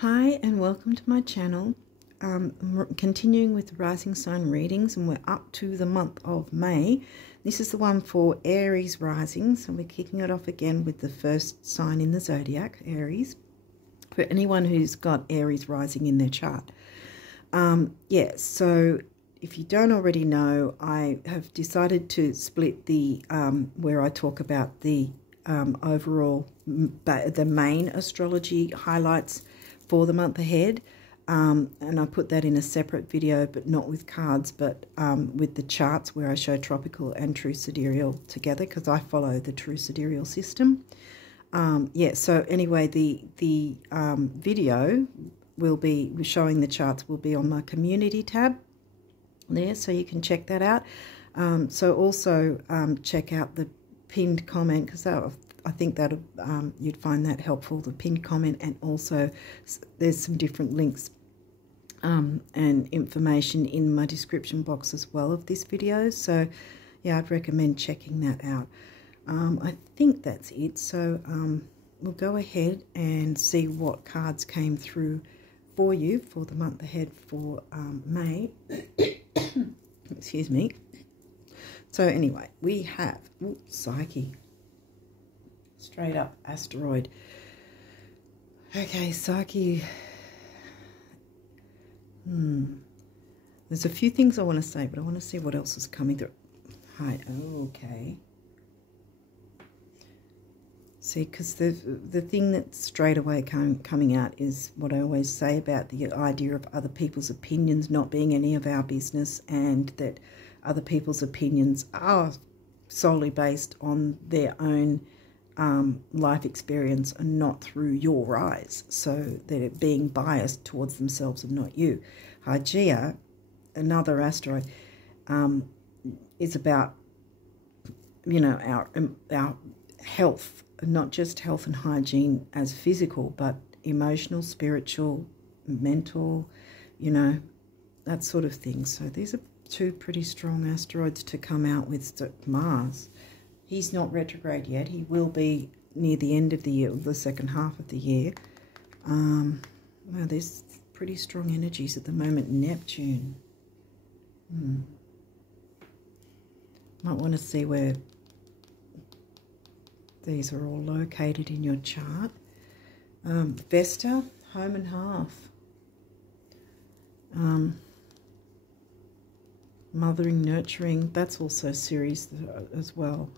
Hi and welcome to my channel. I'm continuing with rising sign readings, and we're up to the month of May. This is the one for Aries rising, so we're kicking it off again with the first sign in the zodiac, Aries, for anyone who's got Aries rising in their chart. So if you don't already know, I have decided to split the where I talk about the overall, the main astrology highlights for the month ahead, and I put that in a separate video, but not with cards, but with the charts where I show tropical and true sidereal together, because I follow the true sidereal system. So anyway, the video will be showing the charts will be on my community tab there, so you can check that out. So also check out the pinned comment, because I think that you'd find that helpful, the pinned comment, and also there's some different links and information in my description box as well of this video. So yeah, I'd recommend checking that out. I think that's it. So we'll go ahead and see what cards came through for you for the month ahead for May. Excuse me. So anyway, we have Psyche. Straight up asteroid. Okay, Psyche. There's a few things I want to say, but I want to see what else is coming through. Hi. Okay. See, because the thing that's straight away coming out is what I always say about the idea of other people's opinions not being any of our business, and that other people's opinions are solely based on their own life experience and not through your eyes, so they're being biased towards themselves and not you. Hygeia, another asteroid, is about, you know, our health, not just health and hygiene as physical, but emotional, spiritual, mental, you know, that sort of thing. So these are two pretty strong asteroids to come out with. Mars, he's not retrograde yet. He will be near the end of the year, the second half of the year. Well, there's pretty strong energies at the moment. Neptune. Might want to see where these are all located in your chart. Vesta, home and hearth. Mothering, nurturing, that's also Ceres as well.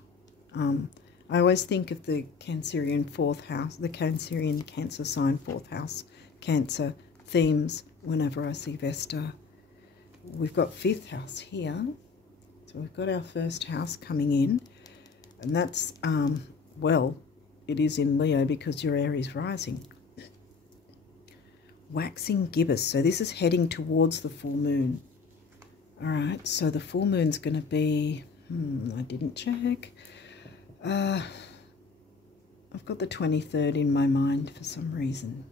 I always think of the Cancerian fourth house, the Cancerian Cancer sign fourth house, Cancer themes whenever I see Vesta. We've got fifth house here. So we've got our first house coming in, and that's, well, it is in Leo because you're Aries rising. Waxing gibbous, so this is heading towards the full moon. All right, so the full moon's going to be, I didn't check. I've got the 23rd in my mind for some reason.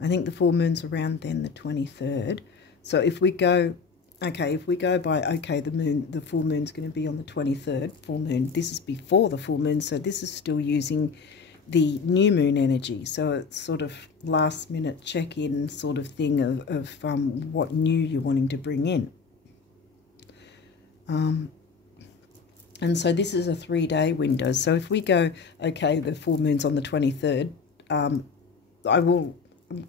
I think the full moon's around then, the 23rd. So if we go, okay, if we go by, okay, the full moon's going to be on the 23rd, full moon. This is before the full moon, so this is still using the new moon energy. So it's sort of last minute check-in sort of thing of what new you're wanting to bring in. And so this is a 3-day window. So if we go, okay, the full moon's on the 23rd, I will,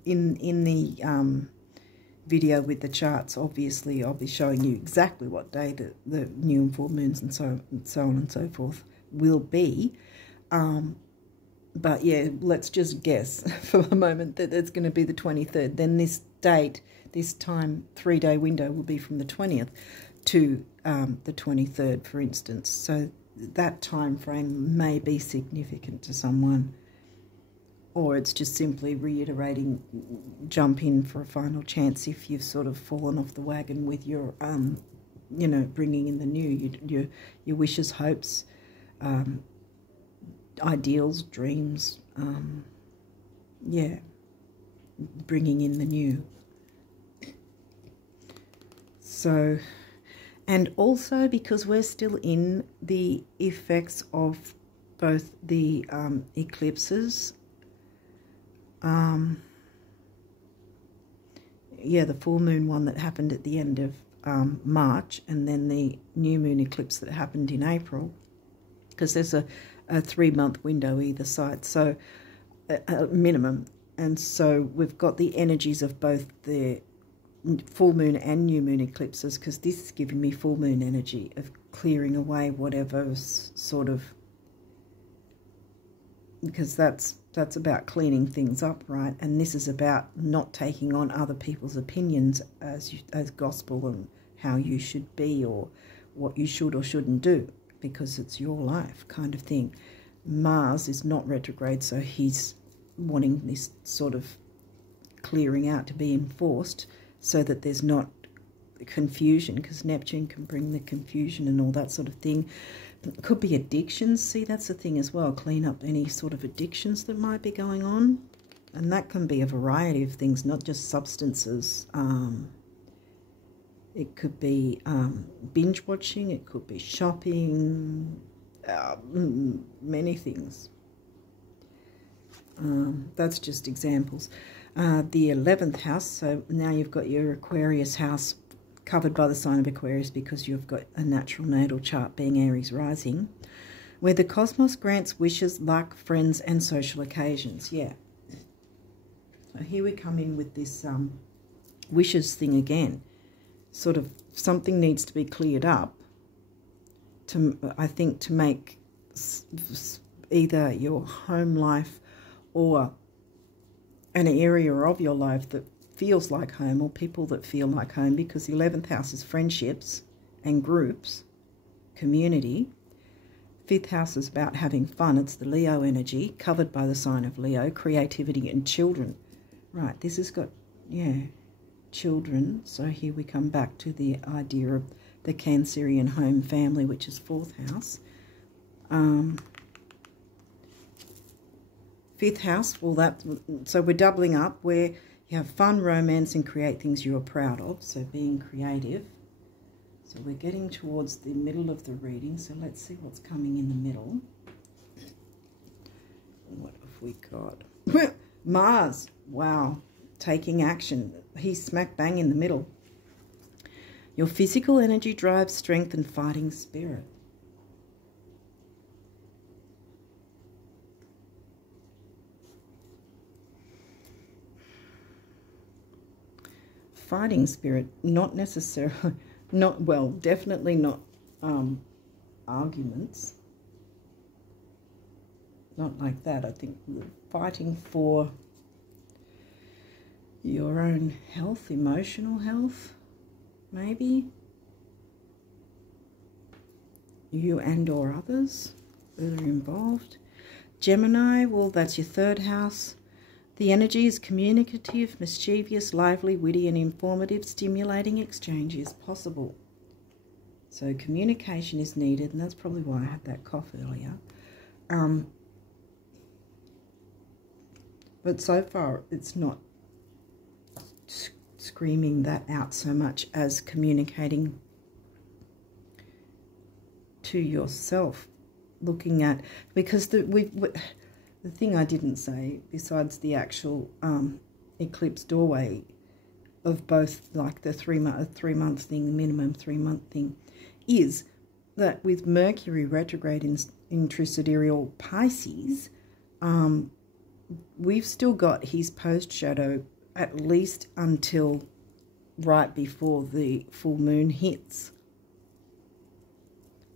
in the video with the charts, obviously I'll be showing you exactly what day the new and full moons and so on and so forth will be. But yeah, let's just guess for a moment that it's going to be the 23rd. Then this date, this time, 3-day window will be from the 20th to the 23rd, for instance. So that time frame may be significant to someone, or it's just simply reiterating, jump in for a final chance if you've sort of fallen off the wagon with your, you know, bringing in the new, your wishes, hopes, ideals, dreams, yeah, bringing in the new. So, and also because we're still in the effects of both the eclipses Yeah, the full moon one that happened at the end of March, and then the new moon eclipse that happened in April, because there's a 3-month window either side, so a minimum. And so we've got the energies of both the full moon and new moon eclipses, because this is giving me full moon energy of clearing away whatever's sort of, because that's about cleaning things up, right? And this is about not taking on other people's opinions as gospel and how you should be or what you should or shouldn't do, because it's your life kind of thing. Mars is not retrograde, so he's wanting this sort of clearing out to be enforced so that there's not confusion, because Neptune can bring the confusion and all that sort of thing. It could be addictions. See, that's the thing as well. Clean up any sort of addictions that might be going on. And that can be a variety of things, not just substances. It could be binge watching. It could be shopping. Many things. That's just examples. The 11th house, so now you've got your Aquarius house covered by the sign of Aquarius, because you've got a natural natal chart being Aries rising, where the cosmos grants wishes, luck, friends, and social occasions. Yeah. So here we come in with this wishes thing again. Sort of something needs to be cleared up to, I think, to make either your home life or an area of your life that feels like home, or people that feel like home, because the 11th house is friendships and groups, community. 5th house is about having fun. It's the Leo energy, covered by the sign of Leo, creativity and children. Right, this has got, yeah, children. So here we come back to the idea of the Cancerian home family, which is 4th house. 5th house, well, so we're doubling up where you have fun, romance, and create things you're proud of, so being creative. So we're getting towards the middle of the reading, so let's see what's coming in the middle. What have we got? Mars, wow, taking action. He's smack bang in the middle. Your physical energy drives strength and fighting spirit. Fighting spirit, not necessarily, not, well, definitely not arguments. Not like that. I think fighting for your own health, emotional health, maybe. You and or others that are involved. Gemini, well, that's your 3rd house. The energy is communicative, mischievous, lively, witty, and informative. Stimulating exchange is possible. So communication is needed, and that's probably why I had that cough earlier. But so far, it's not screaming that out so much as communicating to yourself, looking at, because the thing I didn't say, besides the actual eclipse doorway of both, like the 3-month thing, the minimum 3-month thing, is that with Mercury retrograde in sidereal Pisces, we've still got his post-shadow at least until right before the full moon hits.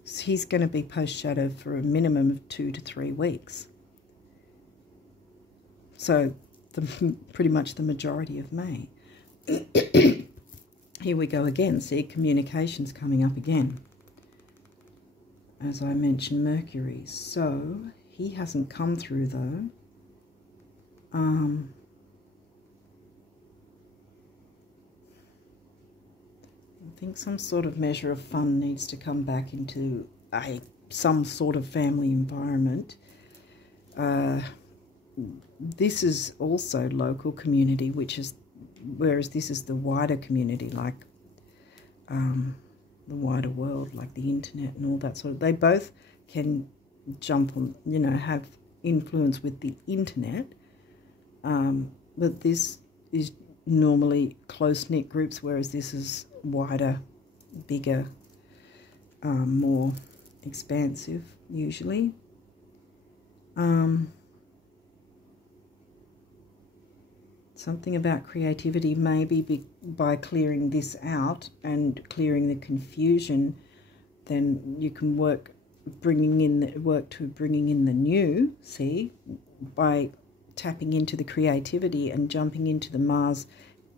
So he's going to be post-shadow for a minimum of 2 to 3 weeks. So pretty much the majority of May. Here we go again. See, communications coming up again. As I mentioned, Mercury. So he hasn't come through though. I think some sort of measure of fun needs to come back into some sort of family environment. This is also local community, whereas this is the wider community, like the wider world, like the internet and all that sort of. They both can jump on, have influence with the internet, But this is normally close-knit groups, whereas this is wider, bigger, more expansive usually. Something about creativity, maybe by clearing this out and clearing the confusion, then you can work to bringing in the new. See, by tapping into the creativity and jumping into the Mars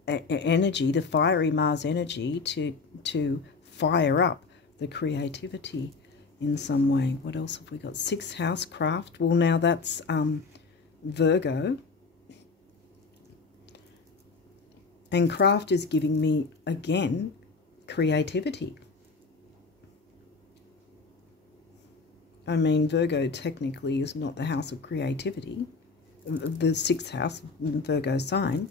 energy, the fiery Mars energy, to fire up the creativity in some way. What else have we got? 6th house, craft. Well, now that's Virgo. And craft is giving me, again, creativity. I mean, Virgo technically is not the house of creativity. The 6th house, Virgo sign.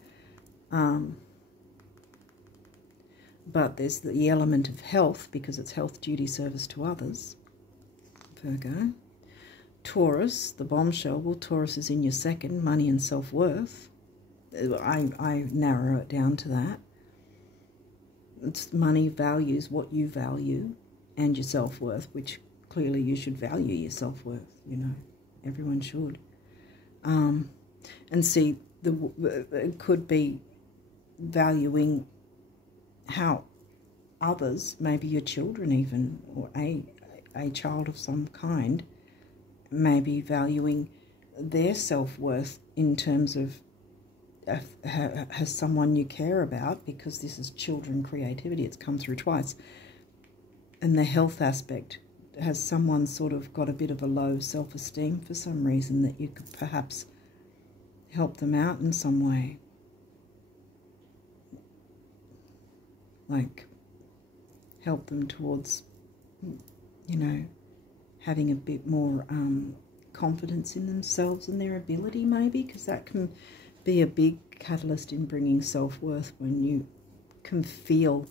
But there's the element of health, because it's health, duty, service to others. Virgo. Taurus, the bombshell. Well, Taurus is in your 2nd, money and self-worth. I narrow it down to that. It's money, values, what you value, and your self-worth, which clearly you should value your self-worth, you know. Everyone should. And see, it could be valuing how others, maybe your children even, or a child of some kind, maybe valuing their self-worth in terms of has someone you care about, because this is children creativity, it's come through twice. And the health aspect, has someone sort of got a bit of a low self-esteem for some reason, that you could perhaps help them out in some way. Like help them towards, you know, having a bit more confidence in themselves and their ability, maybe, because that can be a big catalyst in bringing self-worth, when you can feel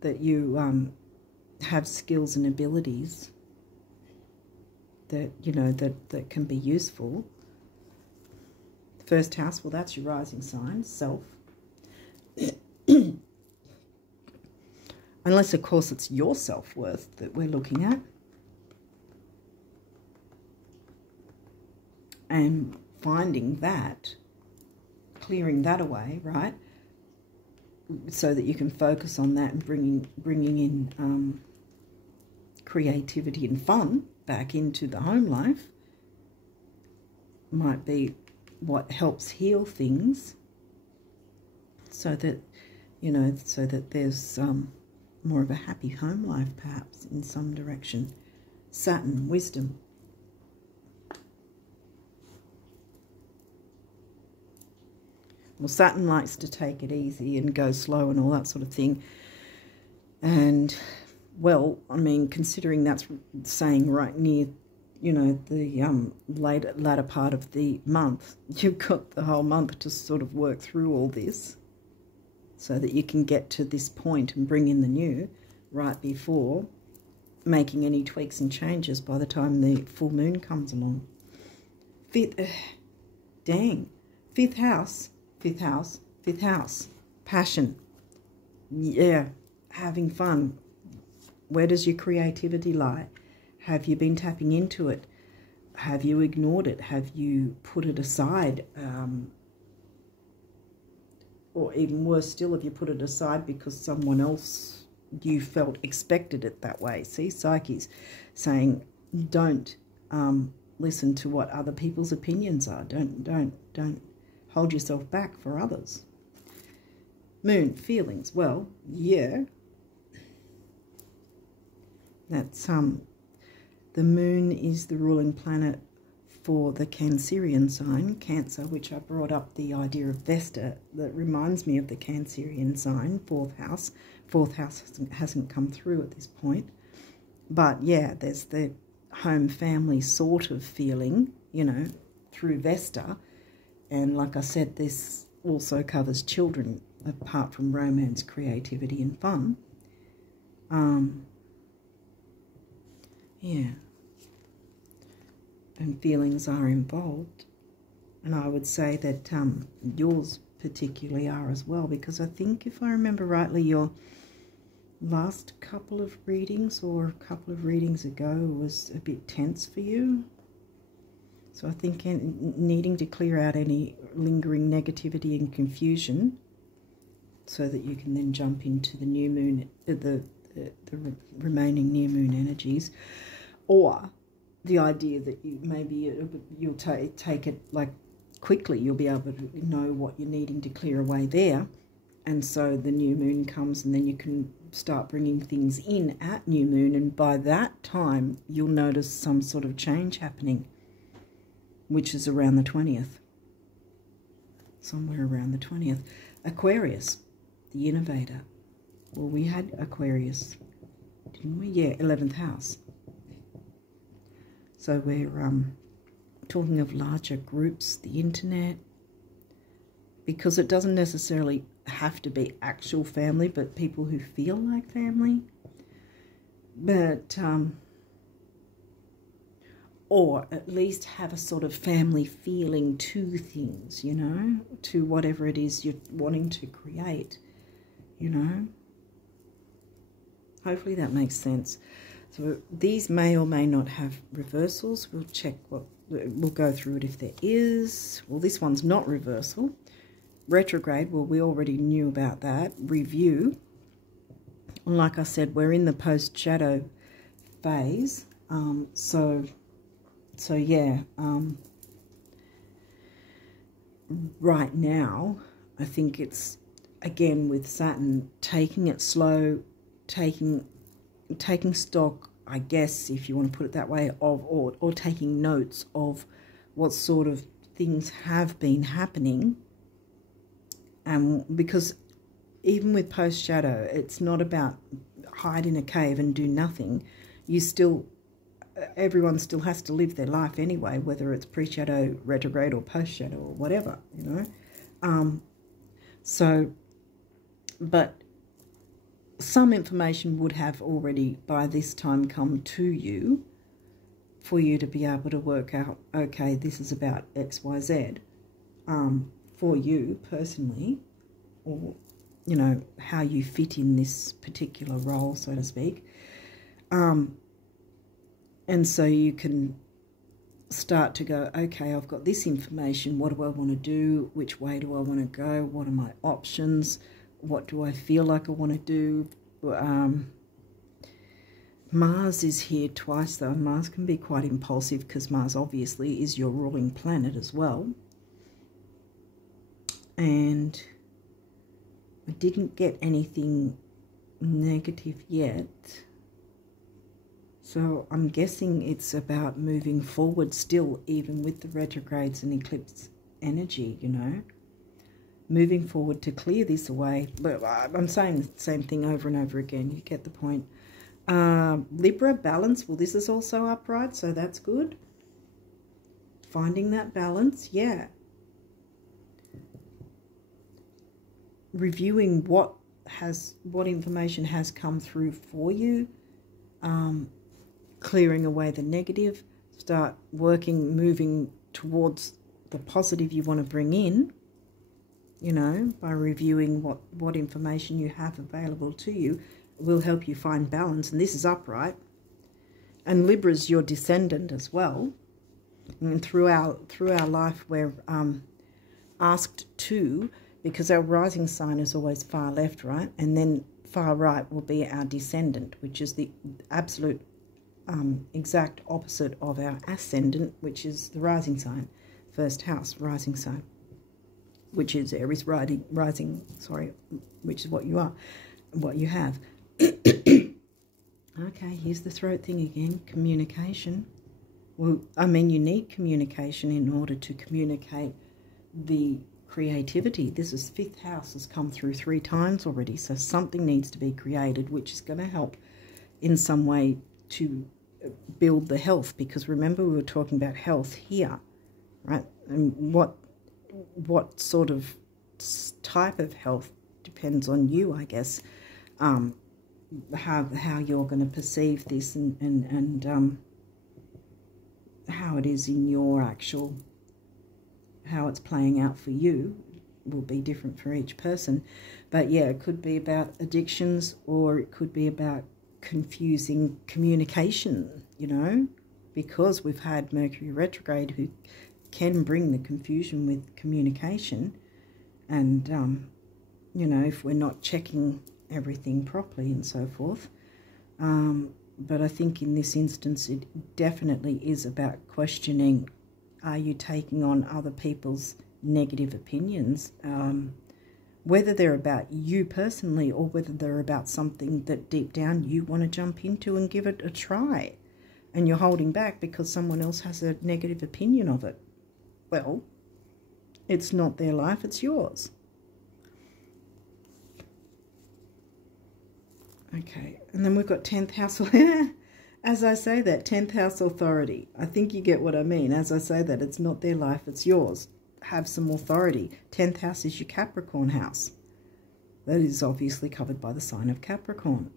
that you have skills and abilities that, you know, that can be useful. 1st house, well, that's your rising sign, self. Unless, of course, it's your self-worth that we're looking at. And finding that, clearing that away, right? So that you can focus on that and bringing in creativity and fun back into the home life might be what helps heal things, so that, you know, so that there's more of a happy home life, perhaps, in some direction. Saturn, wisdom. Well, Saturn likes to take it easy and go slow and all that sort of thing. And, well, I mean, considering that's saying right near, you know, the latter part of the month, you've got the whole month to sort of work through all this, so that you can get to this point and bring in the new right before making any tweaks and changes by the time the full moon comes along. 5th house. 5th house, 5th house, passion, yeah, having fun. Where does your creativity lie? Have you been tapping into it? Have you ignored it? Have you put it aside? Or even worse still, have you put it aside because someone else you felt expected it that way? See, Psyche's saying, don't listen to what other people's opinions are. Don't hold yourself back for others. Moon, feelings. Well, yeah. That's the moon is the ruling planet for the Cancerian sign, Cancer, which I brought up the idea of Vesta. That reminds me of the Cancerian sign, 4th house. 4th house hasn't come through at this point. But yeah, there's the home family sort of feeling, you know, through Vesta. And like I said, this also covers children, apart from romance, creativity and fun. Yeah. And feelings are involved. And I would say that yours particularly are as well, because I think, if I remember rightly, your last couple of readings or a couple of readings ago was a bit tense for you. So I think needing to clear out any lingering negativity and confusion so that you can then jump into the new moon, the remaining new moon energies, or the idea that you'll take it like quickly. You'll be able to know what you're needing to clear away there, and so the new moon comes, and then you can start bringing things in at new moon, and by that time you'll notice some sort of change happening, which is around the 20th, somewhere around the 20th. Aquarius, the innovator. Well, we had Aquarius, didn't we? Yeah, 11th house. So we're talking of larger groups, the internet, because it doesn't necessarily have to be actual family, but people who feel like family. But, or at least have a sort of family feeling to things, you know, to whatever it is you're wanting to create, you know. Hopefully that makes sense. So these may or may not have reversals. We'll check we'll go through it if there is. Well, this one's not reversal. Retrograde, well, we already knew about that. Review. And like I said, we're in the post-shadow phase. So yeah, right now, I think it's, again, with Saturn, taking it slow, taking stock, I guess, if you want to put it that way, of or taking notes of what sort of things have been happening. Because even with post-shadow, it's not about hide in a cave and do nothing. Everyone still has to live their life anyway, whether it's pre-shadow, retrograde, or post-shadow, or whatever, you know. But some information would have already by this time come to you for you to be able to work out, okay, this is about X, Y, Z, for you personally, or, you know, how you fit in this particular role, so to speak. And so you can start to go, okay, I've got this information. What do I want to do? Which way do I want to go? What are my options? What do I feel like I want to do? Mars is here twice, though. Mars can be quite impulsive because Mars obviously is your ruling planet as well. And I didn't get anything negative yet. So I'm guessing it's about moving forward still, even with the retrogrades and eclipse energy, you know. Moving forward to clear this away. But I'm saying the same thing over and over again. You get the point. Libra, balance. Well, this is also upright, so that's good. Finding that balance, yeah. Reviewing what information has come through for you. Clearing away the negative. Start working, moving towards the positive you want to bring in. You know, by reviewing what information you have available to you, will help you find balance. And this is upright. And Libra's your descendant as well. And through our life, we're asked to, because our rising sign is always far left, right? And then far right will be our descendant, which is the absolute exact opposite of our ascendant, which is the rising sign, first house rising sign, which is Aries rising, which is what you are, what you have. Okay, here's the throat thing again, communication. Well, I mean, you need communication in order to communicate the creativity. This is fifth house, has come through 3 times already, so something needs to be created, which is going to help in some way to build the health, because remember we were talking about health here, right? And what sort of type of health depends on you, I guess. How you're going to perceive this and how it is in your actual, how it's playing out for you will be different for each person. But yeah, it could be about addictions, or it could be about confusing communication, you know, because we've had Mercury retrograde, who can bring the confusion with communication. And, you know, if we're not checking everything properly and so forth. But I think in this instance, it definitely is about questioning, are you taking on other people's negative opinions, whether they're about you personally or whether they're about something that deep down you want to jump into and give it a try, and you're holding back because someone else has a negative opinion of it. Well, it's not their life, it's yours. Okay, and then we've got 10th house. As I say that, 10th house authority. I think you get what I mean. As I say that, it's not their life, it's yours. Have some authority. 10th house is your Capricorn house. That is obviously covered by the sign of Capricorn.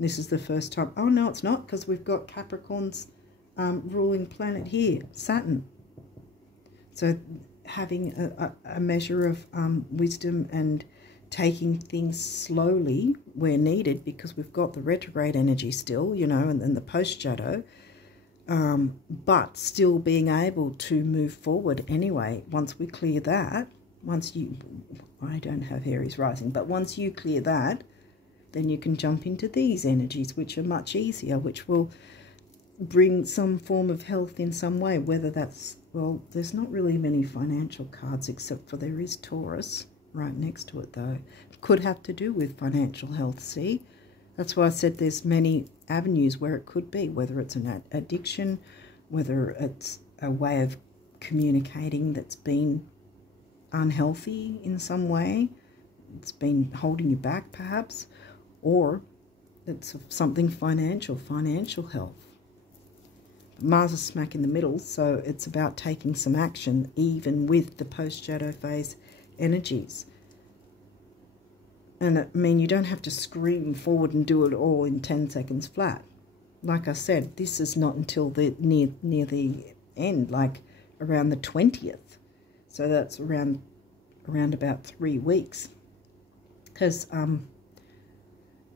This is the first time. Oh, no, it's not, because we've got Capricorn's ruling planet here, Saturn. So having a measure of wisdom and taking things slowly where needed, because we've got the retrograde energy still, you know, and then the post-shadow, but still being able to move forward anyway. Once we clear that, I don't have Aries rising, but once you clear that, then you can jump into these energies, which are much easier, which will bring some form of health in some way, whether that's, well, there's not really many financial cards, except for there is Taurus right next to it, though. Could have to do with financial health, see? That's why I said there's many avenues where it could be, whether it's an addiction, whether it's a way of communicating that's been unhealthy in some way, it's been holding you back perhaps, or it's something financial health. Mars is smack in the middle, so it's about taking some action, even with the post-shadow phase energies. And I mean, you don't have to scream forward and do it all in 10 seconds flat. Like I said, this is not until the near the end, like around the 20th. So that's around about 3 weeks. Because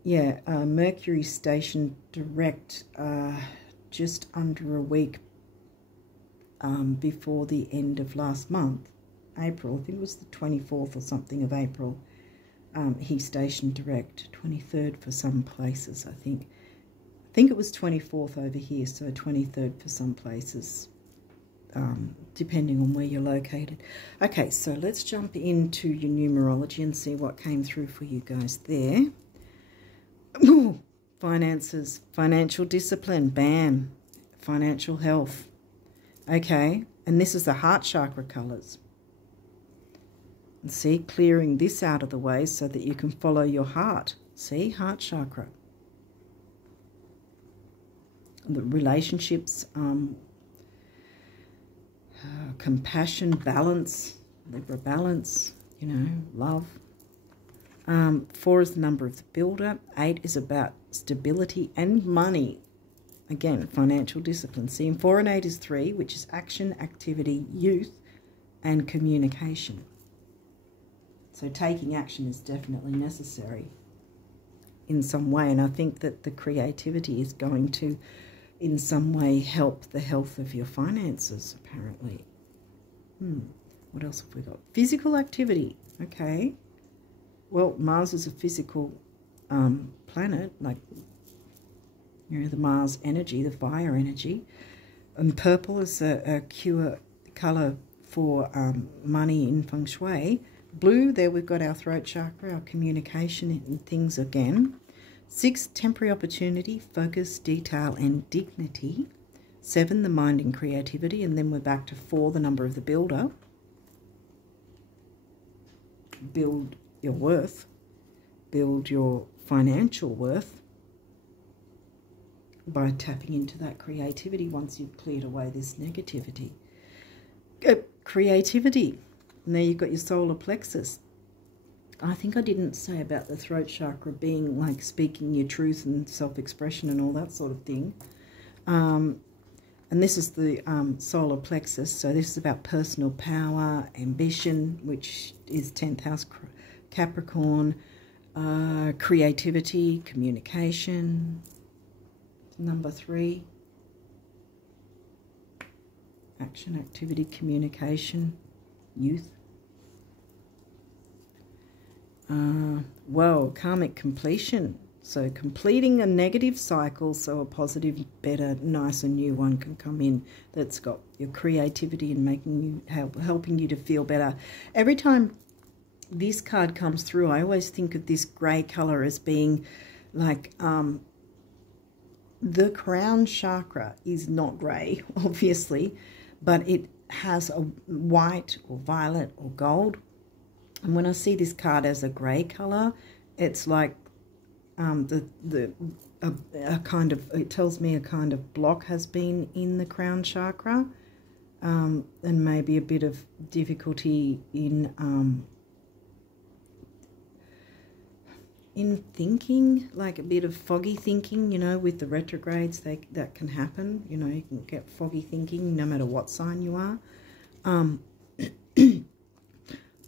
Mercury stationed direct just under a week before the end of last month, April. I think it was the 24th or something of April. He stationed direct, 23rd for some places, I think. I think it was 24th over here, so 23rd for some places, depending on where you're located. Okay, so let's jump into your numerology and see what came through for you guys there. Ooh, finances, financial discipline, bam. Financial health. Okay, and this is the heart chakra colours. See, clearing this out of the way so that you can follow your heart. See, heart chakra. The relationships, compassion, balance, Libra balance, you know, love. 4 is the number of the builder. 8 is about stability and money. Again, financial discipline. See, 4 and 8 is 3, which is action, activity, youth, and communication. So taking action is definitely necessary in some way. And I think that the creativity is going to, in some way, help the health of your finances, apparently. What else have we got? Physical activity. Okay. Well, Mars is a physical planet, like, you know, the Mars energy, the fire energy. And purple is a cure colour for money in feng shui. Blue, there we've got our throat chakra, our communication and things again. 6, temporary opportunity, focus, detail, and dignity. 7, the mind and creativity. And then we're back to 4, the number of the builder. Build your worth. Build your financial worth by tapping into that creativity once you've cleared away this negativity. Creativity. And there you've got your solar plexus. I think I didn't say about the throat chakra being like speaking your truth and self-expression and all that sort of thing. And this is the solar plexus, so this is about personal power, ambition, which is 10th house Capricorn, creativity, communication. Number 3, action, activity, communication, youth. Whoa, karmic completion. So completing a negative cycle so a positive, better, nicer new one can come in that's got your creativity and making you, helping you to feel better. Every time this card comes through, I always think of this grey colour as being like the crown chakra is not grey, obviously, but it has a white or violet or gold. And when I see this card as a grey colour, it's like a kind of, it tells me a kind of block has been in the crown chakra, and maybe a bit of difficulty in thinking, like a bit of foggy thinking, you know, with the retrogrades, that can happen. You know, you can get foggy thinking no matter what sign you are.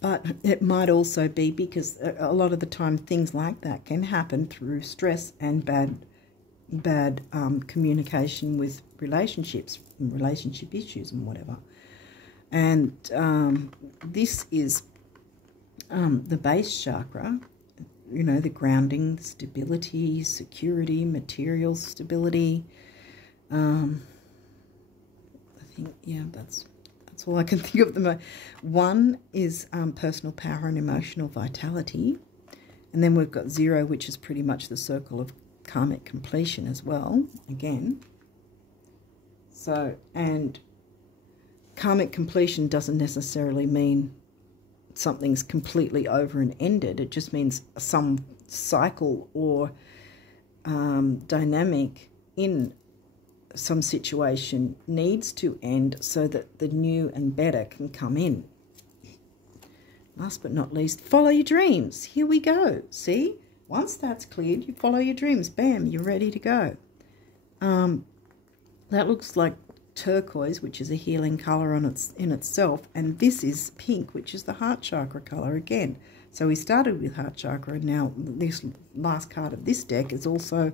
But it might also be because a lot of the time things like that can happen through stress and bad communication with relationships, relationship issues and whatever. And this is the base chakra, you know, the grounding, stability, security, material stability. I think, yeah, that's all I can think of the most. 1 is personal power and emotional vitality. And then we've got 0, which is pretty much the circle of karmic completion as well, again. So, and karmic completion doesn't necessarily mean something's completely over and ended. It just means some cycle or dynamic in some situation needs to end so that the new and better can come in. Last but not least, follow your dreams. Here we go. See? Once that's cleared, you follow your dreams. Bam, you're ready to go. That looks like turquoise, which is a healing colour in itself, and this is pink, which is the heart chakra colour again. So we started with heart chakra, and now this last card of this deck is also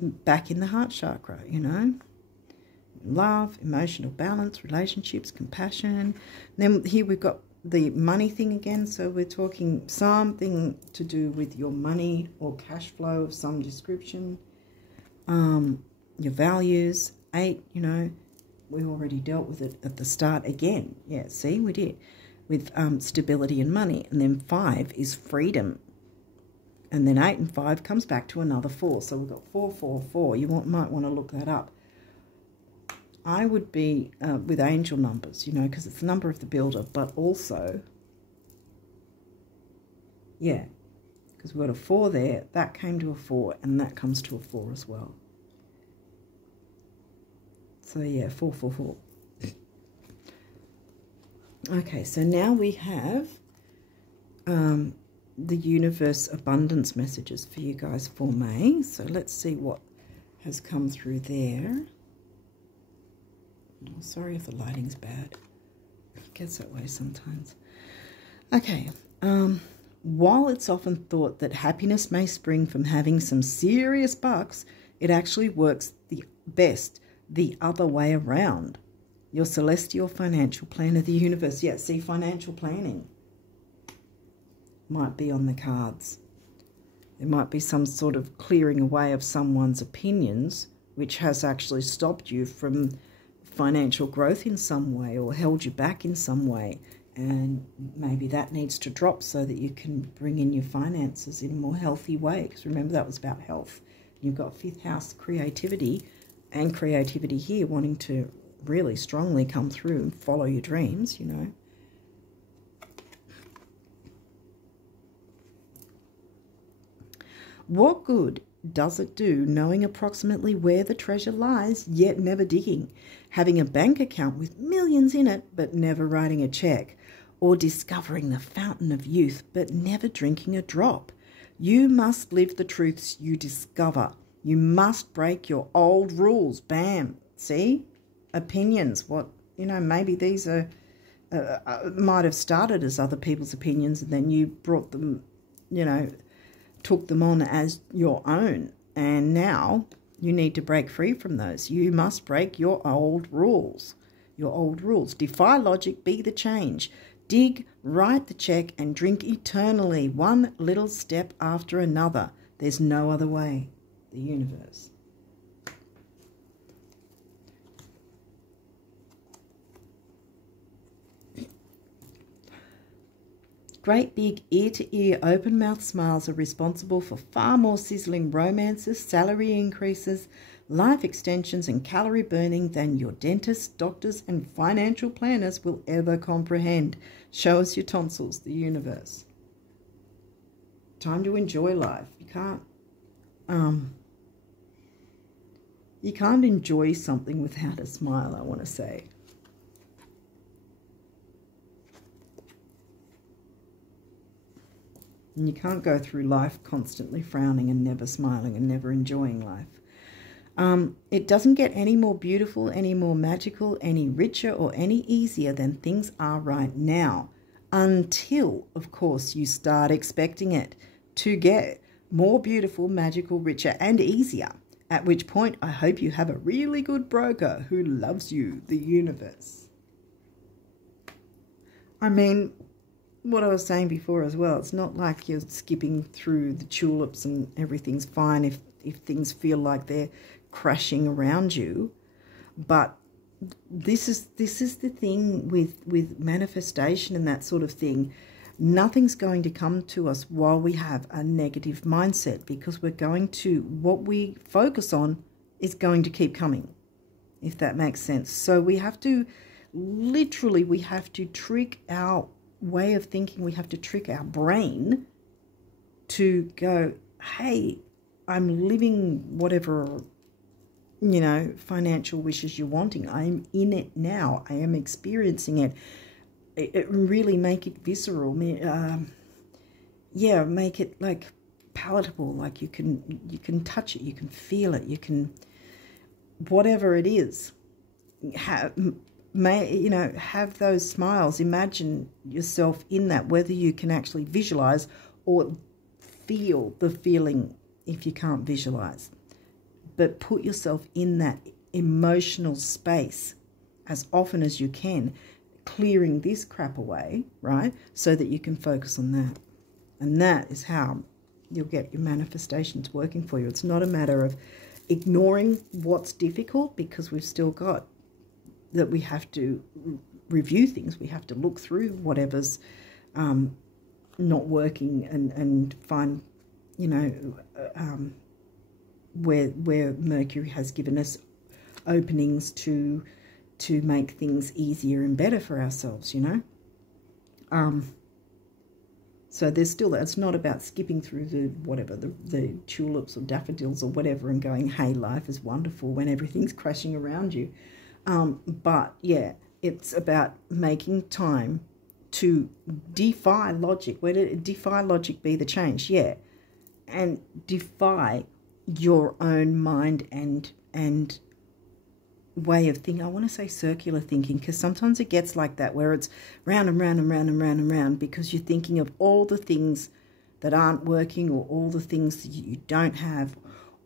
back in the heart chakra, you know. Love, emotional balance, relationships, compassion. And then here we've got the money thing again, so we're talking something to do with your money or cash flow of some description. Your values. 8, you know, we already dealt with it at the start again. Yeah, see, we did. With stability and money. And then 5 is freedom. And then 8 and 5 comes back to another 4. So we've got 4, 4, 4. You might want to look that up. I would be with angel numbers, you know, because it's the number of the builder, but also, yeah, because we've got a 4 there. That came to a 4, and that comes to a 4 as well. So, yeah, 4, 4, 4. Okay, so now we have the universe abundance messages for you guys for May. So let's see what has come through there. Oh, sorry if the lighting's bad. It gets that way sometimes. Okay. While it's often thought that happiness may spring from having some serious bucks, it actually works the best the other way around. Your celestial financial plan of the universe. Yeah, see, financial planning might be on the cards. There might be some sort of clearing away of someone's opinions, which has actually stopped you from financial growth in some way or held you back in some way. And maybe that needs to drop so that you can bring in your finances in a more healthy way. Because remember, that was about health. You've got 5th house creativity, and creativity here wanting to really strongly come through and follow your dreams, you know. What good does it do knowing approximately where the treasure lies, yet never digging? Having a bank account with millions in it, but never writing a check? Or discovering the fountain of youth, but never drinking a drop? You must live the truths you discover. You must break your old rules. Bam. See? opinions. What, you know, maybe these are might have started as other people's opinions, and then you brought them, you know, took them on as your own, and now you need to break free from those. You must break your old rules. Your old rules. Defy logic, be the change. Dig, write the check, and drink eternally, one little step after another. There's no other way. The universe. Great big ear-to-ear open-mouth smiles are responsible for far more sizzling romances, salary increases, life extensions and calorie burning than your dentists, doctors and financial planners will ever comprehend. Show us your tonsils, the universe. Time to enjoy life. You can't enjoy something without a smile, I want to say. And you can't go through life constantly frowning and never smiling and never enjoying life. It doesn't get any more beautiful, any more magical, any richer or any easier than things are right now. Until, of course, you start expecting it to get more beautiful, magical, richer and easier. At which point, I hope you have a really good broker who loves you, the universe. I mean, what I was saying before as well, it's not like you're skipping through the tulips and everything's fine if things feel like they're crashing around you. But this is the thing with manifestation and that sort of thing. Nothing's going to come to us while we have a negative mindset, because we're going to, what we focus on is going to keep coming, if that makes sense. So we have to, literally, we have to trick our way of thinking. We have to trick our brain to go, hey, I'm living whatever, you know, financial wishes you're wanting. I'm in it now. I am experiencing it. It really make it visceral. Yeah, make it like palatable. Like you can touch it, you can feel it, you can, whatever it is, have those smiles. Imagine yourself in that, whether you can actually visualize or feel the feeling if you can't visualize. But put yourself in that emotional space as often as you can, clearing this crap away, right? So that you can focus on that. And that is how you'll get your manifestations working for you. It's not a matter of ignoring what's difficult, because we've still got that we have to review things. We have to look through whatever's not working and find, you know, where Mercury has given us openings to make things easier and better for ourselves, you know. So there's still that. It's not about skipping through the tulips or daffodils or whatever and going, hey, life is wonderful when everything's crashing around you. But yeah, it's about making time to defy logic. Where did defy logic be the change? Yeah. And defy your own mind and way of thinking. I want to say circular thinking, because sometimes it gets like that, where it's round and round and round and round and round, because you're thinking of all the things that aren't working, or all the things that you don't have,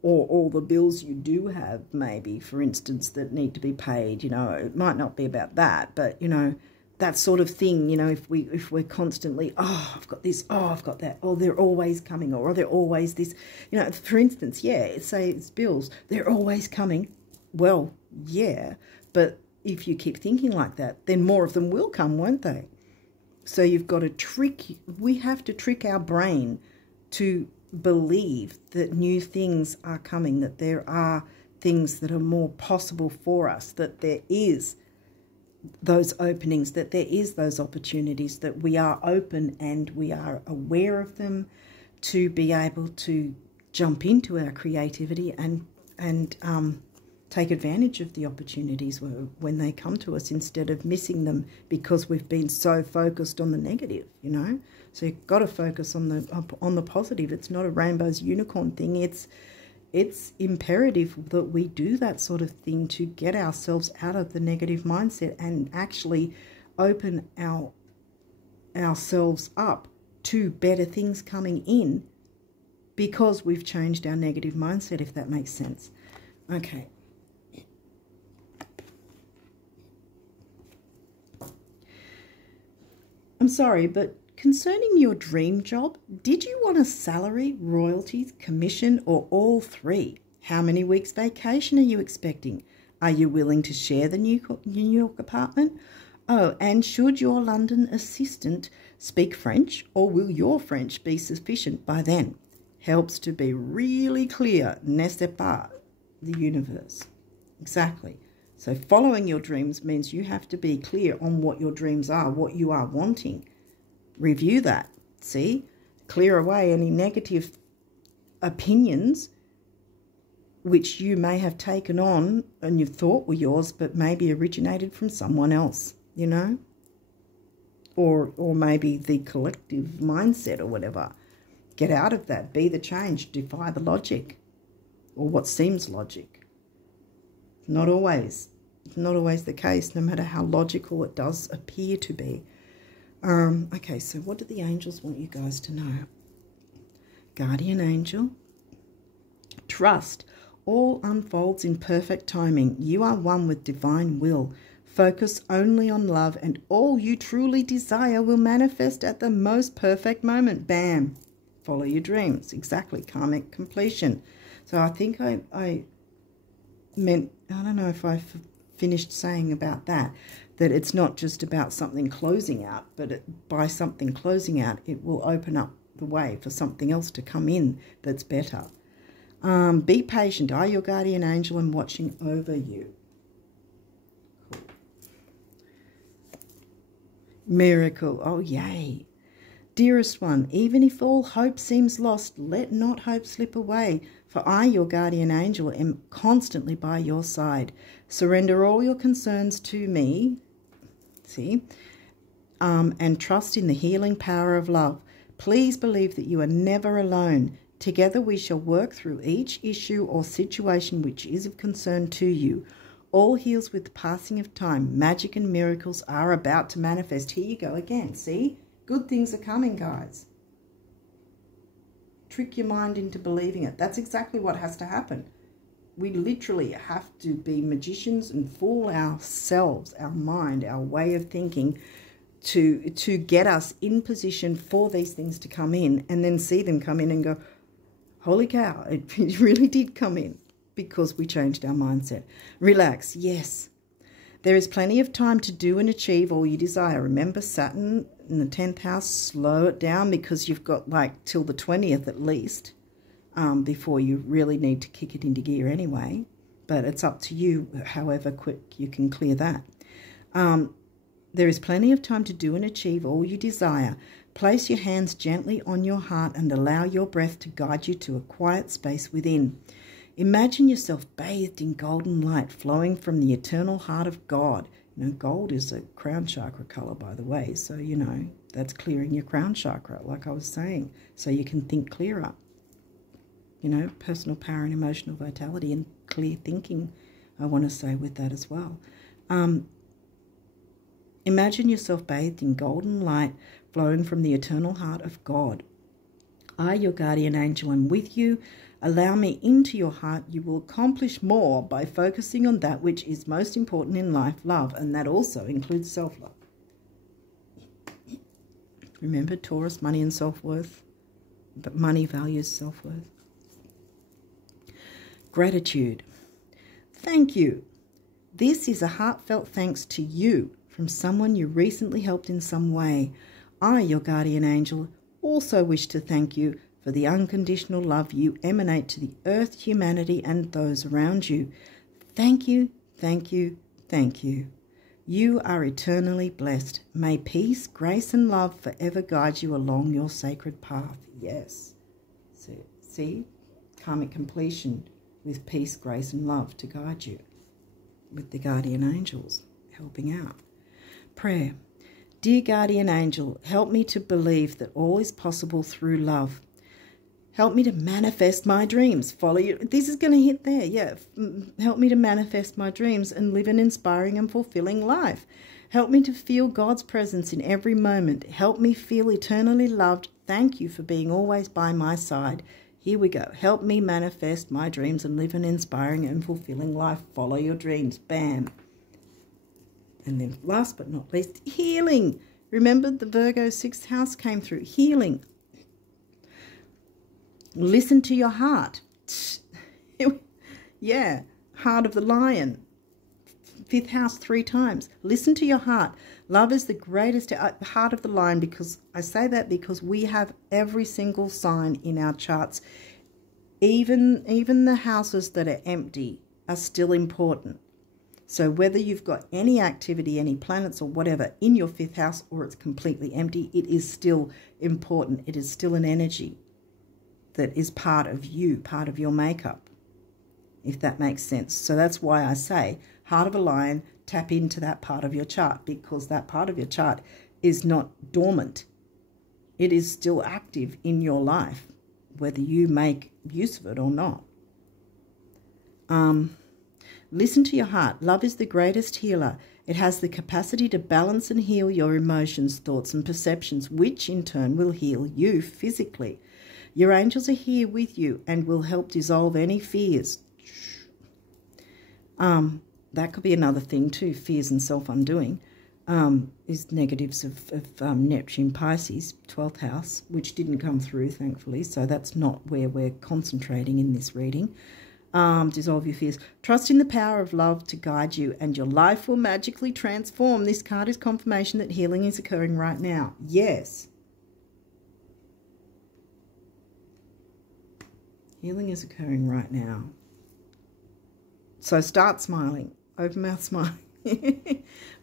or all the bills you do have, maybe, for instance, that need to be paid. You know, it might not be about that, but, you know, that sort of thing. You know, if we're constantly, oh, I've got this, oh, I've got that, oh, they're always coming, or they're always this, you know, for instance, yeah, say it's bills, they're always coming. Well, yeah, but if you keep thinking like that, then more of them will come, won't they? So you've got to we have to trick our brain to believe that new things are coming, that there are things that are more possible for us, that there is those openings, that there is those opportunities, that we are open and we are aware of them, to be able to jump into our creativity and take advantage of the opportunities when they come to us, instead of missing them because we've been so focused on the negative, you know. So you've got to focus on the positive. It's not a rainbows unicorn thing. It's it's imperative that we do that sort of thing to get ourselves out of the negative mindset and actually open ourselves up to better things coming in, because we've changed our negative mindset, if that makes sense. Okay. I'm sorry, but concerning your dream job, did you want a salary, royalties, commission, or all three? How many weeks vacation are you expecting? Are you willing to share the New York apartment? Oh, and should your London assistant speak French, or will your French be sufficient by then? Helps to be really clear, n'est-ce pas, the universe. Exactly. So following your dreams means you have to be clear on what your dreams are, what you are wanting. Review that. See? Clear away any negative opinions which you may have taken on and you thought were yours, but maybe originated from someone else, you know? Or maybe the collective mindset or whatever. Get out of that. Be the change. Defy the logic, or what seems logic. Not always the case, no matter how logical it does appear to be. Okay, so what do the angels want you guys to know? Guardian angel. Trust. All unfolds in perfect timing. You are one with divine will. Focus only on love, and all you truly desire will manifest at the most perfect moment. Bam. Follow your dreams. Exactly. Karmic completion. So I think I meant, I don't know if I finished saying about that it's not just about something closing out, but by something closing out, it will open up the way for something else to come in that's better. Be patient. I, your guardian angel, am watching over you. Cool. Miracle. Oh, yay. Dearest one, even if all hope seems lost, let not hope slip away, for I, your guardian angel, am constantly by your side. Surrender all your concerns to me, and trust in the healing power of love. Please believe that you are never alone. Together we shall work through each issue or situation which is of concern to you. All heals with the passing of time. Magic and miracles are about to manifest. Here you go again, see? Good things are coming, guys. Trick your mind into believing it. That's exactly what has to happen. We literally have to be magicians and fool ourselves, our mind, our way of thinking, to get us in position for these things to come in, and then see them come in and go, holy cow, it really did come in, because we changed our mindset. Relax, yes. There is plenty of time to do and achieve all you desire. Remember, Saturn in the 10th house, slow it down, because you've got like till the 20th at least before you really need to kick it into gear anyway. But it's up to you however quick you can clear that. There is plenty of time to do and achieve all you desire. Place your hands gently on your heart and allow your breath to guide you to a quiet space within. Imagine yourself bathed in golden light flowing from the eternal heart of God. You know, gold is a crown chakra color, by the way. So, you know, that's clearing your crown chakra, like I was saying, so you can think clearer. You know, personal power and emotional vitality and clear thinking, I want to say with that as well. Imagine yourself bathed in golden light flowing from the eternal heart of God. I, your guardian angel, am with you. Allow me into your heart. You will accomplish more by focusing on that which is most important in life, love, and that also includes self-love. Remember, Taurus, money and self-worth, but money values self-worth. Gratitude. Thank you. This is a heartfelt thanks to you from someone you recently helped in some way. I, your guardian angel, also wish to thank you for the unconditional love you emanate to the earth, humanity, and those around you. Thank you, thank you, thank you. You are eternally blessed. May peace, grace, and love forever guide you along your sacred path. Yes. See? Karmic completion with peace, grace, and love to guide you, with the guardian angels helping out. Prayer. Dear guardian angel, help me to believe that all is possible through love. Help me to manifest my dreams. Follow you. This is going to hit there. Yeah. Help me to manifest my dreams and live an inspiring and fulfilling life. Help me to feel God's presence in every moment. Help me feel eternally loved. Thank you for being always by my side. Here we go. Help me manifest my dreams and live an inspiring and fulfilling life. Follow your dreams. Bam. And then last but not least, healing. Remember the Virgo 6th house came through. Healing. Listen to your heart. Yeah. Heart of the lion. 5th house 3 times. Listen to your heart. Love is the greatest heart of the lion, because I say that because we have every single sign in our charts. Even the houses that are empty are still important. So whether you've got any activity, any planets or whatever in your 5th house, or it's completely empty, it is still important. It is still an energy that is part of you, part of your makeup, if that makes sense. So that's why I say heart of a lion, tap into that part of your chart, because that part of your chart is not dormant. It is still active in your life, whether you make use of it or not. Listen to your heart. Love is the greatest healer. It has the capacity to balance and heal your emotions, thoughts, and perceptions, which in turn will heal you physically. Your angels are here with you and will help dissolve any fears. That could be another thing too, fears and self-undoing, is negatives of Neptune, Pisces, 12th house, which didn't come through, thankfully, so that's not where we're concentrating in this reading. Dissolve your fears. Trust in the power of love to guide you, and your life will magically transform. This card is confirmation that healing is occurring right now. Yes. Healing is occurring right now. So start smiling. Open mouth smile.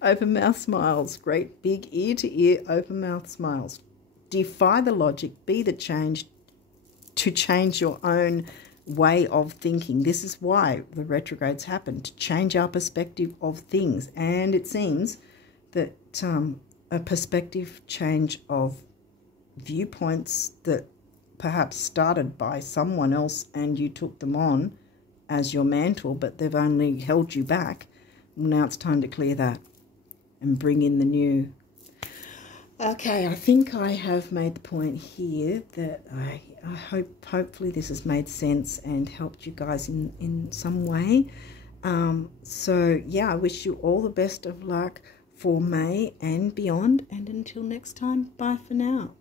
Open mouth smiles. Great big ear to ear open mouth smiles. Defy the logic. Be the change to change your own way of thinking. This is why the retrogrades happen, to change our perspective of things. And it seems that a perspective change of viewpoints that perhaps started by someone else and you took them on as your mantle, but they've only held you back. Well, now it's time to clear that and bring in the new. Okay, I think I have made the point here that I hopefully this has made sense and helped you guys in some way. So yeah, I wish you all the best of luck for May and beyond, and until next time, bye for now.